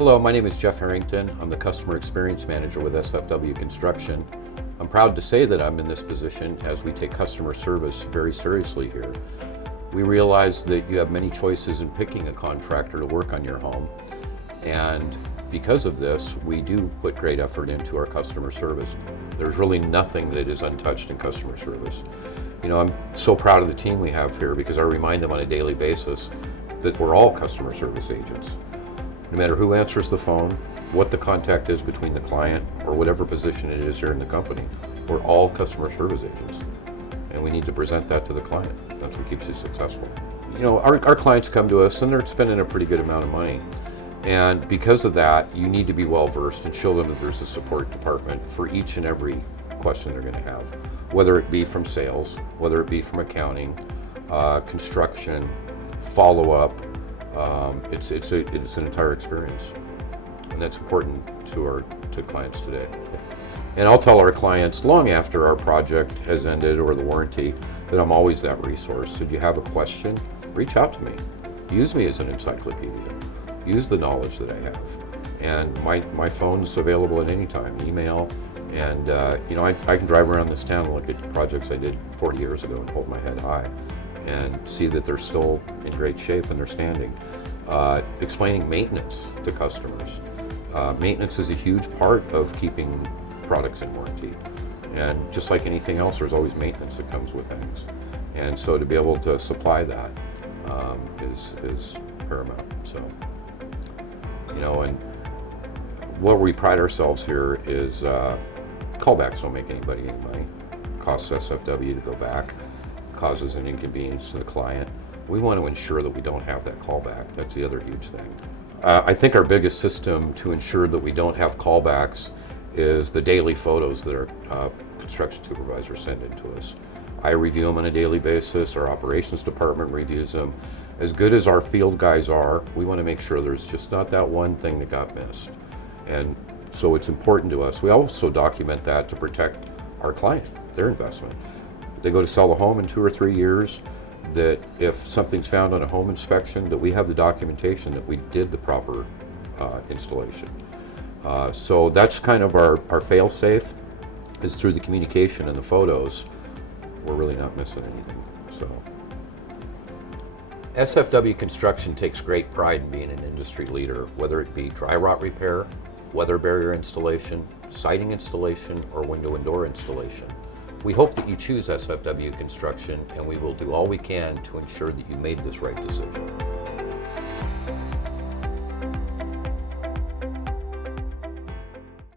Hello, my name is Jeff Harrington. I'm the Customer Experience Manager with SFW Construction. I'm proud to say that I'm in this position as we take customer service very seriously here. We realize that you have many choices in picking a contractor to work on your home, and because of this, we do put great effort into our customer service. There's really nothing that is untouched in customer service. You know, I'm so proud of the team we have here because I remind them on a daily basis that we're all customer service agents. No matter who answers the phone, what the contact is between the client, or whatever position it is here in the company, we're all customer service agents. And we need to present that to the client. That's what keeps you successful. You know, our clients come to us and they're spending a pretty good amount of money. And because of that, you need to be well versed and show them that there's a support department for each and every question they're going to have. Whether it be from sales, whether it be from accounting, construction, follow-up, it's an entire experience, and that's important to clients today. And I'll tell our clients long after our project has ended or the warranty that I'm always that resource. If you have a question, reach out to me. Use me as an encyclopedia. Use the knowledge that I have. And my phone's available at any time, email, and you know, I can drive around this town and look at projects I did 40 years ago and hold my head high and see that they're still in great shape and they're standing. Explaining maintenance to customers. Maintenance is a huge part of keeping products in warranty. And just like anything else, there's always maintenance that comes with things. And so to be able to supply that is paramount. So, you know, and what we pride ourselves here is callbacks don't make anybody any money. It costs SFW to go back. Causes an inconvenience to the client. We want to ensure that we don't have that callback. That's the other huge thing. I think our biggest system to ensure that we don't have callbacks is the daily photos that our construction supervisors send in to us. I review them on a daily basis. Our operations department reviews them. As good as our field guys are, we want to make sure there's just not that one thing that got missed. And so it's important to us. We also document that to protect our client, their investment. They go to sell a home in 2 or 3 years, that if something's found on a home inspection, that we have the documentation that we did the proper installation. So that's kind of our fail-safe, is through the communication and the photos. We're really not missing anything. So SFW Construction takes great pride in being an industry leader, whether it be dry rot repair, weather barrier installation, siding installation, or window and door installation. We hope that you choose SFW Construction, and we will do all we can to ensure that you made this right decision.